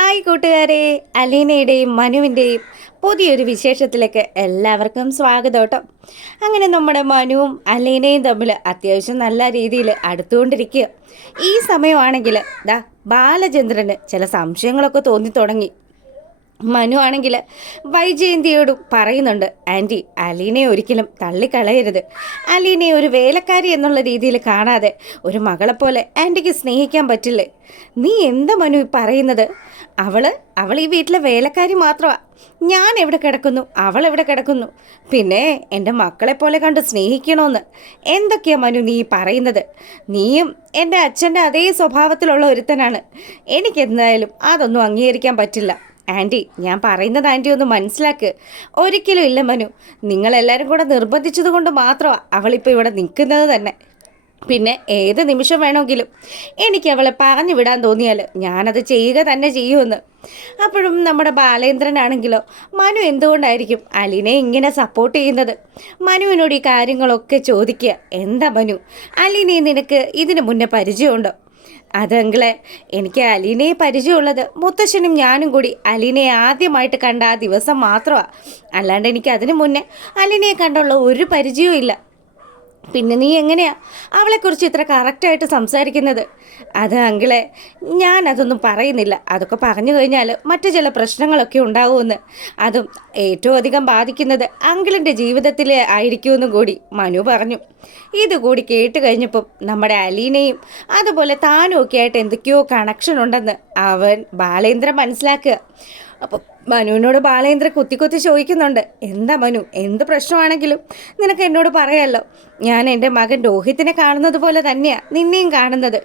Hi കൂട്ടുകാരെ, അലീനയുടെയും മനുവിൻ്റെയും പുതിയൊരു വിശേഷത്തിലേക്ക് എല്ലാവർക്കും സ്വാഗതം കേട്ടോ. അങ്ങനെ നമ്മുടെ മനുവും അലീനയും തമ്മിൽ അത്യാവശ്യം നല്ല രീതിയിൽ അടുത്തുകൊണ്ടിരിക്കുക. ഈ സമയമാണെങ്കിൽ ബാലചന്ദ്രന് ചില സംശയങ്ങളൊക്കെ തോന്നി തുടങ്ങി. മനു ആണെങ്കിൽ വൈജയന്തിയോടും പറയുന്നുണ്ട്, ആൻറ്റി അലീനയെ ഒരിക്കലും തള്ളിക്കളയരുത്. അലീനയെ ഒരു വേലക്കാരി എന്നുള്ള രീതിയിൽ കാണാതെ ഒരു മകളെപ്പോലെ ആൻറ്റിക്ക് സ്നേഹിക്കാൻ പറ്റില്ലേ? നീ എന്താ മനു പറയുന്നത്? അവൾ ഈ വീട്ടിലെ വേലക്കാരി മാത്രമാണ്. ഞാൻ എവിടെ കിടക്കുന്നു, അവൾ എവിടെ കിടക്കുന്നു? പിന്നെ എൻ്റെ മക്കളെപ്പോലെ കണ്ട് സ്നേഹിക്കണമെന്ന് എന്തൊക്കെയാ മനു നീ പറയുന്നത്? നീയും എൻ്റെ അച്ഛൻ്റെ അതേ സ്വഭാവത്തിലുള്ള ഒരുത്തനാണ്. എനിക്കെന്തായാലും അതൊന്നും അംഗീകരിക്കാൻ പറ്റില്ല. ആൻറ്റി, ഞാൻ പറയുന്നത് ആൻറ്റി ഒന്ന് മനസ്സിലാക്ക്. ഒരിക്കലും ഇല്ല മനു, നിങ്ങളെല്ലാവരും കൂടെ നിർബന്ധിച്ചത് കൊണ്ട് മാത്രമാണ് അവളിപ്പോൾ ഇവിടെ നിൽക്കുന്നത് തന്നെ. പിന്നെ ഏത് നിമിഷം വേണമെങ്കിലും എനിക്ക് അവളെ പറഞ്ഞു വിടാൻ തോന്നിയാൽ ഞാനത് ചെയ്യുക തന്നെ ചെയ്യുമെന്ന്. അപ്പോഴും നമ്മുടെ ബാലേന്ദ്രനാണെങ്കിലോ മനു എന്തുകൊണ്ടായിരിക്കും അലീനെ ഇങ്ങനെ സപ്പോർട്ട് ചെയ്യുന്നത്? മനുവിനോട് ഈ കാര്യങ്ങളൊക്കെ ചോദിക്കുക. എന്താ മനു, അലീനയെ നിനക്ക് ഇതിനു മുന്നേ പരിചയമുണ്ടോ? അതെങ്കിലെ എനിക്ക് അലീനയെ പരിചയമുള്ളത് മുത്തശ്ശനും ഞാനും കൂടി അലീനയെ ആദ്യമായിട്ട് കണ്ട ആ ദിവസം മാത്രമാണ്. അല്ലാണ്ട് എനിക്ക് അതിനു മുന്നേ അലീനയെ കണ്ടുള്ള ഒരു പരിചയവും ഇല്ല. പിന്നെ നീ എങ്ങനെയാ അവളെക്കുറിച്ച് ഇത്ര കറക്റ്റായിട്ട് സംസാരിക്കുന്നത്? അത് അങ്കിളെ, ഞാനതൊന്നും പറയുന്നില്ല. അതൊക്കെ പറഞ്ഞു കഴിഞ്ഞാൽ മറ്റു ചില പ്രശ്നങ്ങളൊക്കെ ഉണ്ടാവുമെന്ന്. അതും ഏറ്റവും അധികം ബാധിക്കുന്നത് അങ്കിളിൻ്റെ ജീവിതത്തിൽ ആയിരിക്കുമെന്നും കൂടി മനു പറഞ്ഞു. ഇതുകൂടി കേട്ട് കഴിഞ്ഞപ്പം നമ്മുടെ അലീനയും അതുപോലെ താനും ഒക്കെ ആയിട്ട് എന്തൊക്കെയോ കണക്ഷൻ ഉണ്ടെന്ന് ബാലേന്ദ്രൻ മനസ്സിലാക്കുക. അപ്പം മനുവിനോട് ബാലേന്ദ്ര കുത്തി ചോദിക്കുന്നുണ്ട്, എന്താ മനു, എന്ത് പ്രശ്നമാണെങ്കിലും നിനക്ക് എന്നോട് പറയാമല്ലോ. ഞാൻ എൻ്റെ മകൻ രോഹിത്തിനെ കാണുന്നത് പോലെ തന്നെയാണ് നിന്നെയും കാണുന്നത്.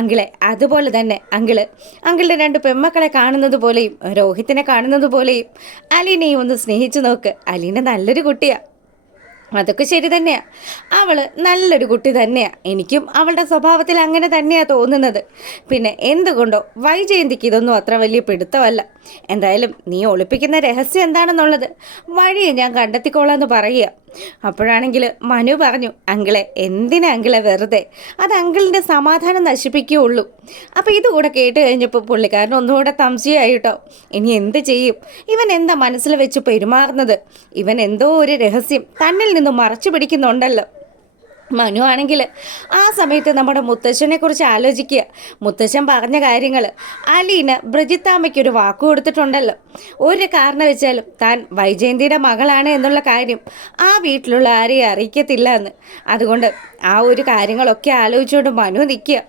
അങ്കിളെ, അതുപോലെ തന്നെ അങ്കിളുടെ 2 പെൺമക്കളെ കാണുന്നത് പോലെയും രോഹിത്തിനെ കാണുന്നത് പോലെയും അലീനയും ഒന്ന് സ്നേഹിച്ചു നോക്ക്. അലീന നല്ലൊരു കുട്ടിയാണ്. അതൊക്കെ ശരി തന്നെയാണ്, അവൾ നല്ലൊരു കുട്ടി തന്നെയാണ്. എനിക്കും അവളുടെ സ്വഭാവത്തിൽ അങ്ങനെ തന്നെയാണ് തോന്നുന്നത്. പിന്നെ എന്തുകൊണ്ടോ വൈജയന്തിക്ക് ഇതൊന്നും അത്ര വലിയ പിടുത്തമല്ല. എന്തായാലും നീ ഒളിപ്പിക്കുന്ന രഹസ്യം എന്താണെന്നുള്ളത് വഴിയെ ഞാൻ കണ്ടെത്തിക്കോളാമെന്ന് പറയുക. അപ്പോഴാണെങ്കിൽ മനു പറഞ്ഞു, അങ്കിളെ, എന്തിനാ അങ്കിളെ വെറുതെ? അത് അങ്കിളിൻ്റെ സമാധാനം നശിപ്പിക്കുകയുള്ളൂ. അപ്പോൾ ഇതുകൂടെ കേട്ട് കഴിഞ്ഞപ്പോൾ പുള്ളിക്കാരൻ ഒന്നുകൂടെ സംശയമായിട്ടോ. ഇനി എന്ത് ചെയ്യും? ഇവൻ എന്താ മനസ്സിൽ വെച്ച് പെരുമാറുന്നത്? ഇവൻ എന്തോ ഒരു രഹസ്യം തന്നിൽ നിന്ന് മറച്ചു പിടിക്കുന്നുണ്ടല്ലോ. മനു ആണെങ്കിൽ ആ സമയത്ത് നമ്മുടെ മുത്തശ്ശനെ കുറിച്ച് ആലോചിക്കുക. മുത്തശ്ശൻ പറഞ്ഞ കാര്യങ്ങൾ അലീന ബ്രജിത്താമ്മയ്ക്കൊരു വാക്കു കൊടുത്തിട്ടുണ്ടല്ലോ. ഒരു കാരണം വെച്ചാലും താൻ വൈജയന്തിയുടെ മകളാണ് എന്നുള്ള കാര്യം ആ വീട്ടിലുള്ള ആരെയും അറിയിക്കത്തില്ല എന്ന്. അതുകൊണ്ട് ആ ഒരു കാര്യങ്ങളൊക്കെ ആലോചിച്ചുകൊണ്ട് മനു നിൽക്കുക.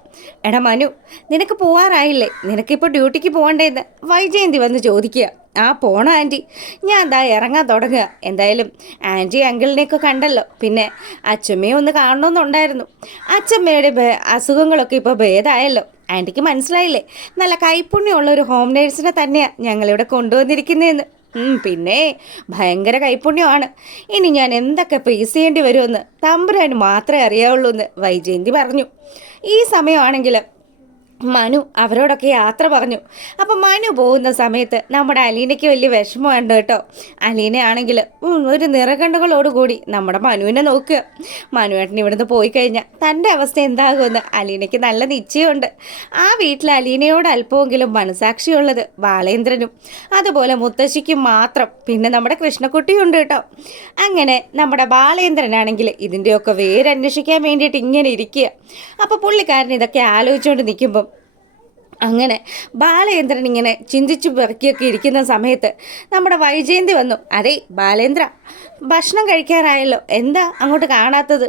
എടാ മനു, നിനക്ക് പോവാറായില്ലേ? നിനക്കിപ്പോൾ ഡ്യൂട്ടിക്ക് പോകണ്ടേന്ന് വൈജയന്തി വന്ന് ചോദിക്കുക. ആ പോണോ ആൻറ്റി, ഞാൻ ഇറങ്ങാൻ തുടങ്ങുക. എന്തായാലും ആൻറ്റി അങ്കിളിനെയൊക്കെ കണ്ടല്ലോ, പിന്നെ അച്ഛമ്മയെ ഒന്ന് കാണണമെന്നുണ്ടായിരുന്നു. അച്ഛമ്മയുടെ അസുഖങ്ങളൊക്കെ ഇപ്പോൾ ഭേദമായല്ലോ. ആൻറ്റിക്ക് മനസ്സിലായില്ലേ? നല്ല കൈപ്പുണ്യമുള്ളൊരു ഹോം നേഴ്സിനെ തന്നെയാണ് ഞങ്ങളിവിടെ കൊണ്ടുവന്നിരിക്കുന്നതെന്ന്. പിന്നെ ഭയങ്കര കൈപ്പുണ്യമാണ്. ഇനി ഞാൻ എന്തൊക്കെ ഫേസ് ചെയ്യേണ്ടി വരുമെന്ന് തമ്പുരാന് മാത്രമേ അറിയാവുള്ളൂ എന്ന് വൈജയന്തി പറഞ്ഞു. ഈ സമയമാണെങ്കിൽ മനു അവരോടൊക്കെ യാത്ര പറഞ്ഞു. അപ്പം മനു പോകുന്ന സമയത്ത് നമ്മുടെ അലീനയ്ക്ക് വലിയ വിഷമമുണ്ട് കേട്ടോ. അലീനയാണെങ്കിൽ ഒരു നിറകണ്ണുകളോടുകൂടി നമ്മുടെ മനുവിനെ നോക്കുക. മനുവേട്ടൻ ഇവിടുന്ന് പോയി കഴിഞ്ഞാൽ തൻ്റെ അവസ്ഥ എന്താകുമെന്ന് അലീനയ്ക്ക് നല്ല നിശ്ചയമുണ്ട്. ആ വീട്ടിൽ അലീനയോട് അല്പമെങ്കിലും മനസാക്ഷിയുള്ളത് ബാലേന്ദ്രനും അതുപോലെ മുത്തശ്ശിക്കും മാത്രം. പിന്നെ നമ്മുടെ കൃഷ്ണക്കുട്ടിയുണ്ട് കേട്ടോ. അങ്ങനെ നമ്മുടെ ബാലേന്ദ്രനാണെങ്കിൽ ഇതിൻ്റെയൊക്കെ വേരന്വേഷിക്കാൻ വേണ്ടിയിട്ട് ഇങ്ങനെ ഇരിക്കുക. അപ്പോൾ പുള്ളിക്കാരൻ ഇതൊക്കെ ആലോചിച്ചുകൊണ്ട് നിൽക്കുമ്പം അങ്ങനെ ബാലേന്ദ്രൻ ഇങ്ങനെ ചിന്തിച്ചു പെറുക്കിയൊക്കെ ഇരിക്കുന്ന സമയത്ത് നമ്മുടെ വൈജയന്തി വന്നു. അതെ ബാലേന്ദ്ര, ഭക്ഷണം കഴിക്കാറായല്ലോ, എന്താ അങ്ങോട്ട് കാണാത്തത്?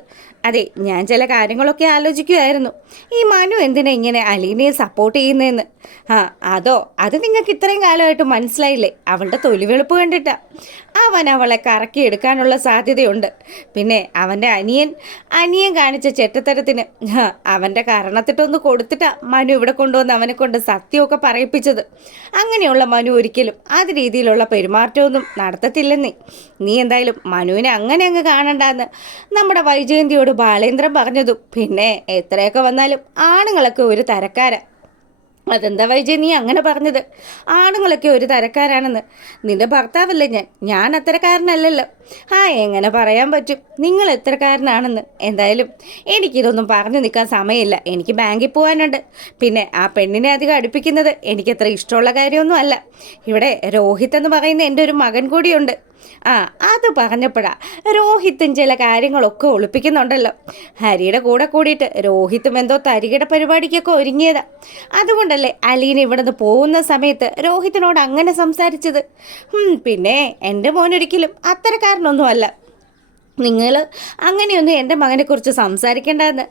അതെ, ഞാൻ ചില കാര്യങ്ങളൊക്കെ ആലോചിക്കുമായിരുന്നു. ഈ മനു എന്തിനാ ഇങ്ങനെ അലീനയെ സപ്പോർട്ട് ചെയ്യുന്നതെന്ന്. അത് നിങ്ങൾക്ക് ഇത്രയും കാലമായിട്ട് മനസ്സിലായില്ലേ? അവളുടെ തൊലിവെളുപ്പ് കണ്ടിട്ടാ. അവൻ അവളെ കറക്കിയെടുക്കാനുള്ള സാധ്യതയുണ്ട്. പിന്നെ അവൻ്റെ അനിയൻ കാണിച്ച ചെറ്റത്തരത്തിന് അവൻ്റെ കരണത്തിട്ടൊന്ന് കൊടുത്തിട്ടാ മനു ഇവിടെ കൊണ്ടുവന്ന് അവനെ കൊണ്ട് സത്യമൊക്കെ പറയിപ്പിച്ചത്. അങ്ങനെയുള്ള മനു ഒരിക്കലും അത് രീതിയിലുള്ള പെരുമാറ്റമൊന്നും നടത്തത്തില്ലെന്നേ. നീ എന്തായാലും മനുവിനെ അങ്ങനെ അങ്ങ് കാണണ്ടെന്ന് നമ്മുടെ വൈജയന്തിയോട് ബാലേന്ദ്രൻ പറഞ്ഞതും, പിന്നെ എത്രയൊക്കെ വന്നാലും ആണുങ്ങളൊക്കെ ഒരു തരക്കാരാ. അതെന്താ വൈജയ് നീ അങ്ങനെ പറഞ്ഞത്? ആണുങ്ങളൊക്കെ ഒരു തരക്കാരാണെന്ന്. നിന്റെ ഭർത്താവല്ലേ ഞാൻ അത്തരക്കാരനല്ലല്ലോ. എങ്ങനെ പറയാൻ പറ്റും നിങ്ങൾ എത്രക്കാരനാണെന്ന്? എന്തായാലും എനിക്കിതൊന്നും പറഞ്ഞു നിൽക്കാൻ സമയമില്ല. എനിക്ക് ബാങ്കിൽ പോകാനുണ്ട്. പിന്നെ ആ പെണ്ണിനെ അധികം അടുപ്പിക്കുന്നത് എനിക്കത്ര ഇഷ്ടമുള്ള കാര്യമൊന്നും അല്ല. ഇവിടെ രോഹിത് എന്ന് പറയുന്ന എൻ്റെ ഒരു മകൻ കൂടിയുണ്ട്. അത് പറഞ്ഞപ്പോഴാ രോഹിത്തും ചില കാര്യങ്ങളൊക്കെ ഒളിപ്പിക്കുന്നുണ്ടല്ലോ. ഹരിയുടെ കൂടെ കൂടിയിട്ട് രോഹിത്തും എന്തോ തരികിട പരിപാടിക്കൊക്കെ ഒരുങ്ങിയതാ. അതുകൊണ്ടല്ലേ അലീന ഇവിടെ നിന്ന് പോകുന്ന സമയത്ത് രോഹിത്തിനോട് അങ്ങനെ സംസാരിച്ചത്. പിന്നെ എൻ്റെ മോനൊരിക്കലും അത്തരക്കാരനൊന്നും അല്ല. നിങ്ങൾ അങ്ങനെയൊന്നും എൻ്റെ മകനെക്കുറിച്ച് സംസാരിക്കേണ്ടെന്ന്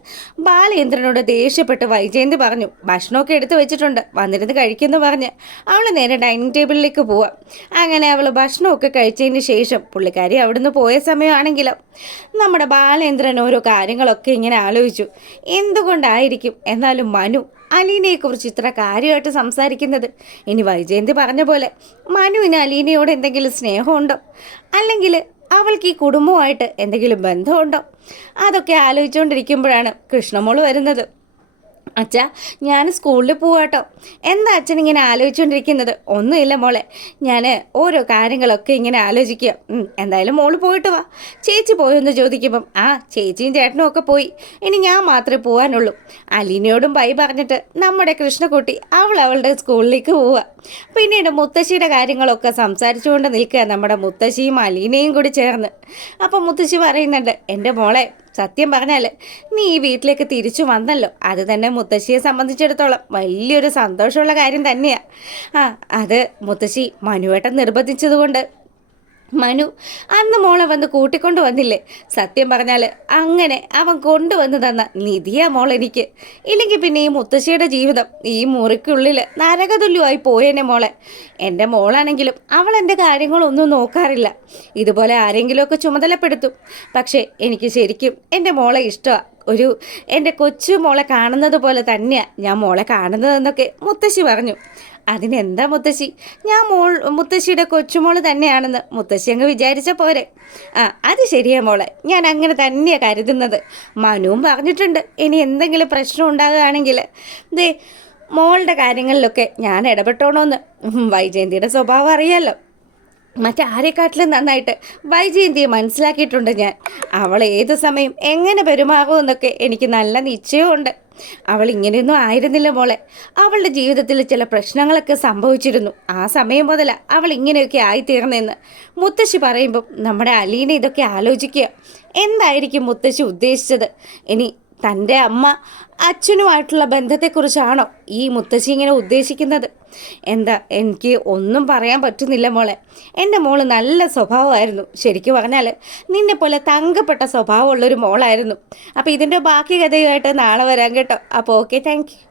ബാലേന്ദ്രനോട് ദേഷ്യപ്പെട്ട് വൈജയന്തി പറഞ്ഞു. ഭക്ഷണമൊക്കെ എടുത്തു വെച്ചിട്ടുണ്ട്, വന്നിരുന്ന് കഴിക്കുമെന്ന് പറഞ്ഞ് അവൾ നേരെ ഡൈനിങ് ടേബിളിലേക്ക് പോവാം. അങ്ങനെ അവൾ ഭക്ഷണമൊക്കെ കഴിച്ചതിന് ശേഷം പുള്ളിക്കാരി അവിടുന്ന് പോയ സമയമാണെങ്കിലും നമ്മുടെ ബാലേന്ദ്രൻ ഓരോ കാര്യങ്ങളൊക്കെ ഇങ്ങനെ ആലോചിച്ചു. എന്തുകൊണ്ടായിരിക്കും എന്നാലും മനു അലീനയെക്കുറിച്ച് ഇത്ര കാര്യമായിട്ട് സംസാരിക്കുന്നത്? ഇനി വൈജയന്തി പറഞ്ഞ പോലെ മനുവിന് അലീനയോട് എന്തെങ്കിലും സ്നേഹമുണ്ടോ, അല്ലെങ്കിൽ അവൾക്ക് ഈ കുടുംബവുമായിട്ട് എന്തെങ്കിലും ബന്ധമുണ്ടോ? അതൊക്കെ ആലോചിച്ചുകൊണ്ടിരിക്കുമ്പോഴാണ് കൃഷ്ണമോള് വരുന്നത്. അച്ഛാ, ഞാൻ സ്കൂളിൽ പോവാട്ടോ. എന്താ അച്ഛൻ ഇങ്ങനെ ആലോചിച്ചുകൊണ്ടിരിക്കുന്നത്? ഒന്നുമില്ല മോളെ, ഞാൻ ഓരോ കാര്യങ്ങളൊക്കെ ഇങ്ങനെ ആലോചിക്കുക. എന്തായാലും മോള് പോയിട്ട് വാ. ചേച്ചി പോയെന്ന് ചോദിക്കുമ്പം ചേച്ചിയും ചേട്ടനും ഒക്കെ പോയി, ഇനി ഞാൻ മാത്രമേ പോകാനുള്ളൂ. അലീനയോടും ബൈ പറഞ്ഞിട്ട് നമ്മുടെ കൃഷ്ണക്കുട്ടി അവളുടെ സ്കൂളിലേക്ക് പോവുക. പിന്നീട് മുത്തശ്ശിയുടെ കാര്യങ്ങളൊക്കെ സംസാരിച്ചുകൊണ്ട് നിൽക്കുക നമ്മുടെ മുത്തശ്ശിയും അലീനയും കൂടി ചേർന്ന്. അപ്പം മുത്തശ്ശി പറയുന്നുണ്ട്, എൻ്റെ മോളെ സത്യം പറഞ്ഞാൽ നീ ഈ വീട്ടിലേക്ക് തിരിച്ചു വന്നല്ലോ, അത് തന്നെ മുത്തശ്ശിയെ സംബന്ധിച്ചിടത്തോളം വലിയൊരു സന്തോഷമുള്ള കാര്യം തന്നെയാണ്. അത് മുത്തശ്ശി മനുവേട്ടൻ നിർബന്ധിച്ചതുകൊണ്ട് മനു അന്ന് മോളെ വന്ന് കൂട്ടിക്കൊണ്ട് വന്നില്ലേ? സത്യം പറഞ്ഞാൽ അങ്ങനെ അവൻ കൊണ്ടുവന്ന് തന്ന നിധിയാ മോൾ എനിക്ക്. ഇല്ലെങ്കിൽ പിന്നെ ഈ മുത്തശ്ശിയുടെ ജീവിതം ഈ മുറിക്കുള്ളിൽ നരകതുല്യമായി പോയേനെ മോളെ. എൻ്റെ മോളാണെങ്കിലും അവൾ എൻ്റെ കാര്യങ്ങളൊന്നും നോക്കാറില്ല. ഇതുപോലെ ആരെങ്കിലുമൊക്കെ ചുമതലപ്പെടുത്തും. പക്ഷേ എനിക്ക് ശരിക്കും എൻ്റെ മോളെ ഇഷ്ടമാണ്. എൻ്റെ കൊച്ചു മോളെ കാണുന്നത് പോലെ തന്നെയാണ് ഞാൻ മോളെ കാണുന്നതെന്നൊക്കെ മുത്തശ്ശി പറഞ്ഞു. അതിനെന്താ മുത്തശ്ശി, ഞാൻ മുത്തശ്ശിയുടെ കൊച്ചുമോള് തന്നെയാണെന്ന് മുത്തശ്ശി അങ്ങ് വിചാരിച്ച പോരെ? അത് ശരിയാ മോളെ, ഞാൻ അങ്ങനെ തന്നെയാണ് കരുതുന്നത്. മനുവും പറഞ്ഞിട്ടുണ്ട്, ഇനി എന്തെങ്കിലും പ്രശ്നം ഉണ്ടാകുകയാണെങ്കിൽ മോളുടെ കാര്യങ്ങളിലൊക്കെ ഞാൻ ഇടപെട്ടോണോന്ന്. വൈജയന്തിയുടെ സ്വഭാവം അറിയാമല്ലോ. മറ്റാരെക്കാട്ടിലും നന്നായിട്ട് വൈജയന്തിയെ മനസ്സിലാക്കിയിട്ടുണ്ട് ഞാൻ. അവൾ ഏത് സമയം എങ്ങനെ പെരുമാറുമെന്നൊക്കെ എനിക്ക് നല്ല നിശ്ചയമുണ്ട്. അവൾ ഇങ്ങനെയൊന്നും ആയിരുന്നില്ല മോളെ. അവളുടെ ജീവിതത്തിൽ ചില പ്രശ്നങ്ങളൊക്കെ സംഭവിച്ചിരുന്നു. ആ സമയം മുതലാണ് അവൾ ഇങ്ങനെയൊക്കെ ആയിത്തീർന്നെന്ന് മുത്തശ്ശി പറയുമ്പം നമ്മുടെ അലീന ഇതൊക്കെ ആലോചിക്കുക. എന്തായിരിക്കും മുത്തശ്ശി ഉദ്ദേശിച്ചത്? ഇനി തൻ്റെ അമ്മ അച്ഛനുമായിട്ടുള്ള ബന്ധത്തെക്കുറിച്ചാണോ ഈ മുത്തശ്ശി ഇങ്ങനെ ഉദ്ദേശിക്കുന്നത്? എന്താ എനിക്ക് ഒന്നും പറയാൻ പറ്റുന്നില്ല മോളെ. എൻ്റെ മോള് നല്ല സ്വഭാവമായിരുന്നു. ശരിക്കും പറഞ്ഞാൽ നിന്നെപ്പോലെ തങ്കപ്പെട്ട സ്വഭാവമുള്ളൊരു മോളായിരുന്നു. അപ്പോൾ ഇതിൻ്റെ ബാക്കി കഥയുമായിട്ട് നാളെ വരാം കേട്ടോ. അപ്പോൾ ഓക്കെ, താങ്ക് യു.